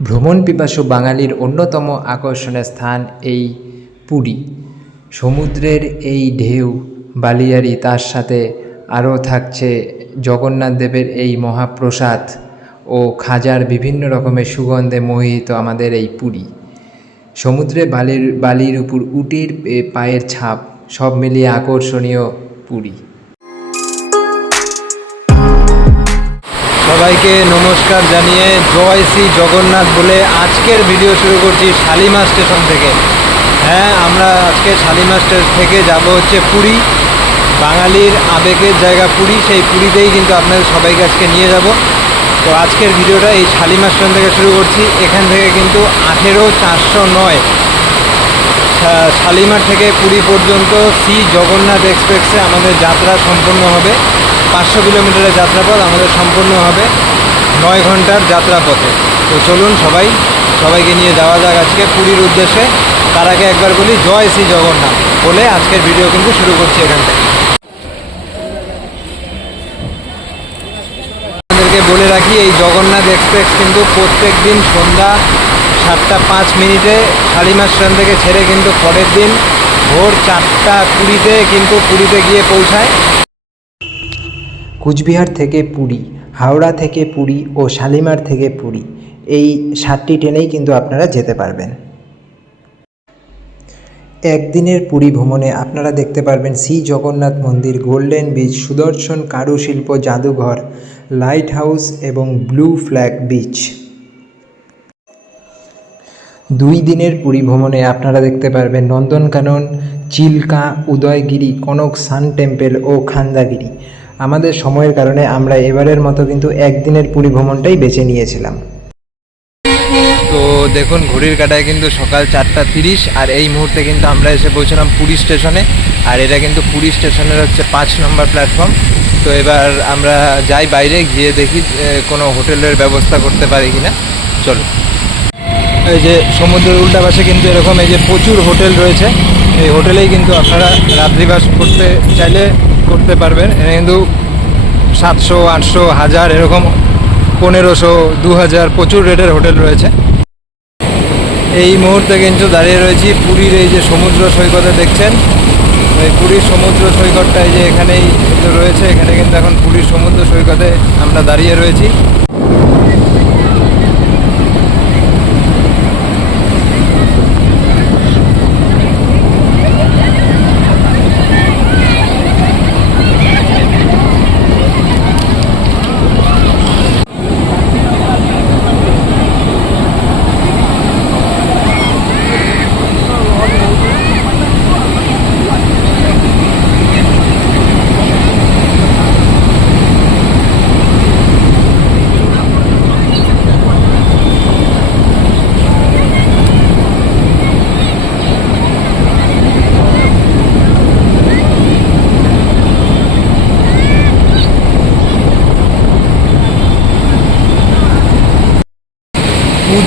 ভ্রমণ পিপাসু বাঙালির অন্যতম আকর্ষণের স্থান এই পুরী। সমুদ্রের এই ঢেউ বালিয়াড়ি, তার সাথে আরও থাকছে জগন্নাথ দেবের এই মহাপ্রসাদ ও খাজার বিভিন্ন রকমের সুগন্ধে মোহিত আমাদের এই পুরী। সমুদ্রে বালির উপর উটির পায়ের ছাপ, সব মিলিয়ে আকর্ষণীয় পুরী। সবাইকে নমস্কার জানিয়ে জয় শ্রী জগন্নাথ বলে আজকের ভিডিও শুরু করছি শালিমার স্টেশন থেকে। হ্যাঁ, আমরা আজকে শালিমার স্টেশন থেকে যাব হচ্ছে পুরী। বাঙালির আবেগের জায়গা পুরী, সেই পুরীতেই কিন্তু আপনাদের সবাইকে আজকে নিয়ে যাব। তো আজকের ভিডিওটা এই শালিমার স্টেশন থেকে শুরু করছি। এখান থেকে কিন্তু 18409 শালিমার থেকে পুরী পর্যন্ত শ্রী জগন্নাথ এক্সপ্রেসে আমাদের যাত্রা সম্পন্ন হবে। 500 কিলোমিটারের যাত্রাপথ আমাদের সম্পূর্ণ হবে 9 ঘন্টার যাত্রাপথে। তো চলুন সবাইকে নিয়ে যাওয়া যাক আজকে পুরীর উদ্দেশ্যে। তার আগে একবার বলি জয় শ্রী জগন্নাথ বলে আজকের ভিডিও কিন্তু শুরু করছি এখান থেকে। আপনাদেরকে বলে রাখি, এই জগন্নাথ এক্সপ্রেস কিন্তু প্রত্যেক দিন সন্ধ্যা 7টা 5 মিনিটে শালিমার স্টেশন থেকে ছেড়ে কিন্তু পরের দিন ভোর 4টা 20-তে কিন্তু পুরীতে গিয়ে পৌঁছায়। কুচবিহার থেকে পুরী, হাওড়া থেকে পুরী ও শালিমার থেকে পুরী, এই 7টি ট্রেনেই কিন্তু আপনারা যেতে পারবেন। একদিনের পুরী ভ্রমণে আপনারা দেখতে পারবেন শ্রী জগন্নাথ মন্দির, গোল্ডেন বিচ, সুদর্শন কারুশিল্প জাদুঘর, লাইট হাউস এবং ব্লু ফ্ল্যাগ বিচ। 2 দিনের পুরী ভ্রমণে আপনারা দেখতে পারবেন নন্দনকানন, চিল্কা, উদয়গিরি, কনক সান টেম্পল ও খান্দাগিরি। আমাদের সময়ের কারণে আমরা এবারের মতো কিন্তু একদিনের পুরী ভ্রমণটাই বেছে নিয়েছিলাম। তো দেখুন, ঘড়ির কাঁটায় কিন্তু সকাল 4টা 30, আর এই মুহূর্তে কিন্তু আমরা এসে পৌঁছলাম পুরী স্টেশনে। আর এটা কিন্তু পুরী স্টেশনের হচ্ছে 5 নম্বর প্ল্যাটফর্ম। তো এবার আমরা যাই বাইরে গিয়ে দেখি কোনো হোটেলের ব্যবস্থা করতে পারি কিনা। চলো, এই যে সমুদ্রের উল্টা পাশে কিন্তু এরকম এই যে প্রচুর হোটেল রয়েছে। এই হোটেলেই কিন্তু আপনারা রাত্রিবাস করতে চাইলে করতে পারবেন। এখানে কিন্তু 700, 800, 1000 এরকম 1500, 2000 প্রচুর রেটের হোটেল রয়েছে। এই মুহূর্তে কিন্তু দাঁড়িয়ে রয়েছি পুরীর এই যে সমুদ্র সৈকতে দেখছেন। এই পুরীর সমুদ্র সৈকতটা এই যে এখানেই রয়েছে। এখানে কিন্তু এখন পুরীর সমুদ্র সৈকতে আমরা দাঁড়িয়ে রয়েছি।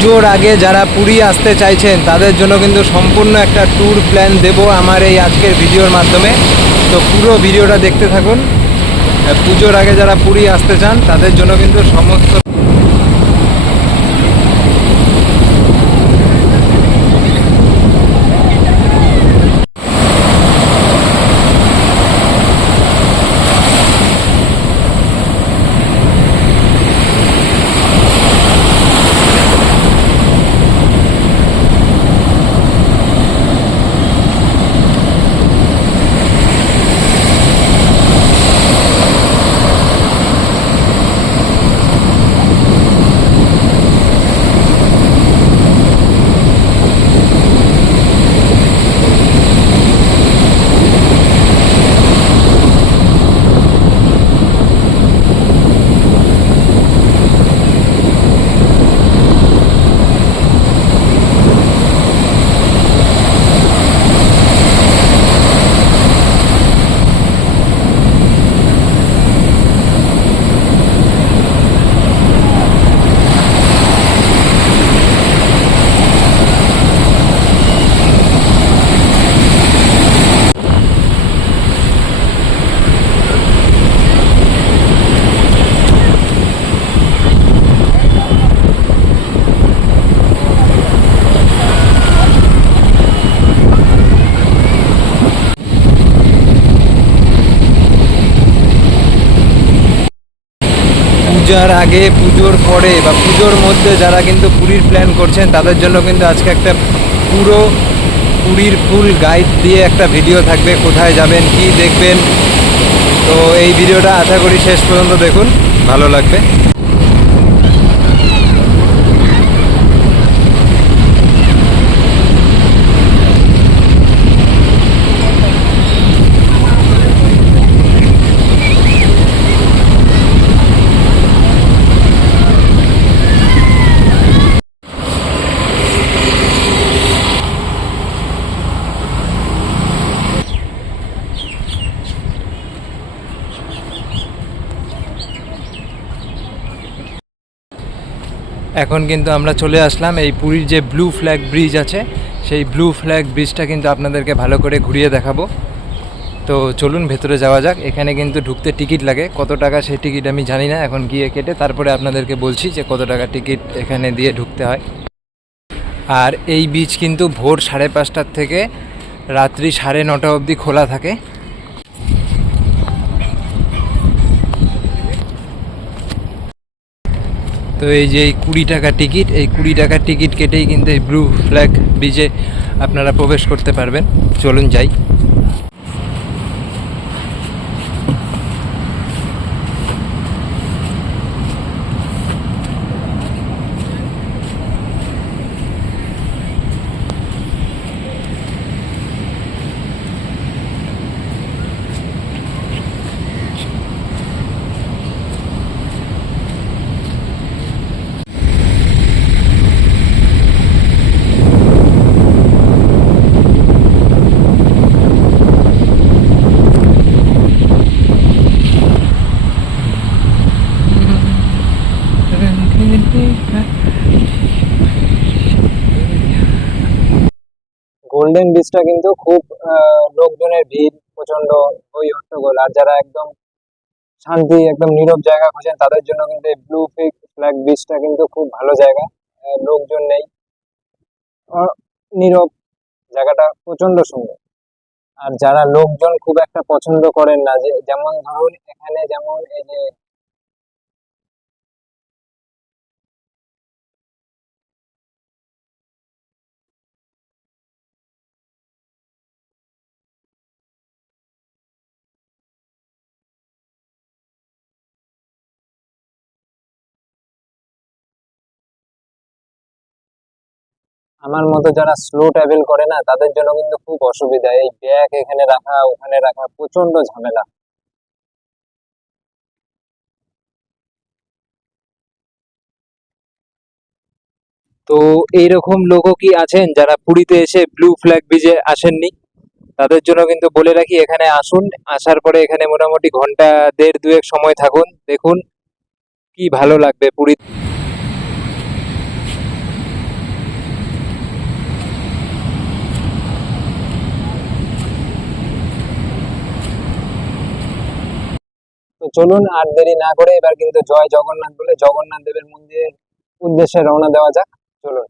পুজোর আগে যারা পুরী আসতে চাইছেন তাদের জন্য কিন্তু সম্পূর্ণ একটা ট্যুর প্ল্যান দেব আমার এই আজকের ভিডিওর মাধ্যমে। তো পুরো ভিডিওটা দেখতে থাকুন। পুজোর আগে যারা পুরী আসতে চান তাদের জন্য কিন্তু সমস্ত পূজার আগে, পুজোর পরে বা পুজোর মধ্যে যারা কিন্তু পুরীর প্ল্যান করছেন তাদের জন্য কিন্তু আজকে একটা পুরো পুরীর ফুল গাইড দিয়ে একটা ভিডিও থাকবে, কোথায় যাবেন, কি দেখবেন। তো এই ভিডিওটা আশা করি শেষ পর্যন্ত দেখুন, ভালো লাগবে। এখন কিন্তু আমরা চলে আসলাম এই পুরীর যে ব্লু ফ্ল্যাগ ব্রিজ আছে, সেই ব্লু ফ্ল্যাগ ব্রিজটা কিন্তু আপনাদেরকে ভালো করে ঘুরিয়ে দেখাবো। তো চলুন ভেতরে যাওয়া যাক। এখানে কিন্তু ঢুকতে টিকিট লাগে, কত টাকা সেই টিকিট আমি জানি না, এখন গিয়ে কেটে তারপরে আপনাদেরকে বলছি যে কত টাকা টিকিট এখানে দিয়ে ঢুকতে হয়। আর এই বিচ কিন্তু ভোর 5:30টার থেকে রাত্রি 9:30 অবধি খোলা থাকে। তো এই যে এই 20 টাকা টিকিট, এই 20 টাকার টিকিট কেটেই কিন্তু এই ব্লু ফ্ল্যাগ ব্রিজে আপনারা প্রবেশ করতে পারবেন। চলুন যাই। গোল্ডেন বিচটা কিন্তু খুব লোকজনের ভিড়, প্রচন্ড ওই হট্টগোল। আর যারা একদম শান্তি, একদম নীরব জায়গা খোঁজেন তাদের জন্য কিন্তু এই ব্লু ফ্ল্যাগ বিচটা কিন্তু খুব ভালো জায়গা। লোকজন নেই, নীরব, জায়গাটা প্রচন্ড সুন্দর। আর যারা লোকজন খুব একটা পছন্দ করেন না, যে যেমন ধরুন এখানে যেমন এই যে আমার মতো যারা স্লো ট্রাভেল করে না তাদের জন্য কিন্তু খুব অসুবিধা, এই ব্যাগ এখানে রাখা ওখানে রাখা প্রচন্ড ঝামেলা। তো এইরকম লোকও কি আছেন যারা পুরীতে এসে ব্লু ফ্ল্যাগ ব্রিজে আসেননি? তাদের জন্য কিন্তু বলে রাখি, এখানে আসুন, আসার পরে এখানে মোটামুটি ঘন্টা দেড় দুয়েক সময় থাকুন, দেখুন কি ভালো লাগবে পুরী। তো চলুন আর দেরি না করে এবার কিন্তু জয় জগন্নাথ বলে জগন্নাথ দেবের মন্দিরের উদ্দেশ্যে রওনা দেওয়া যাক। চলুন।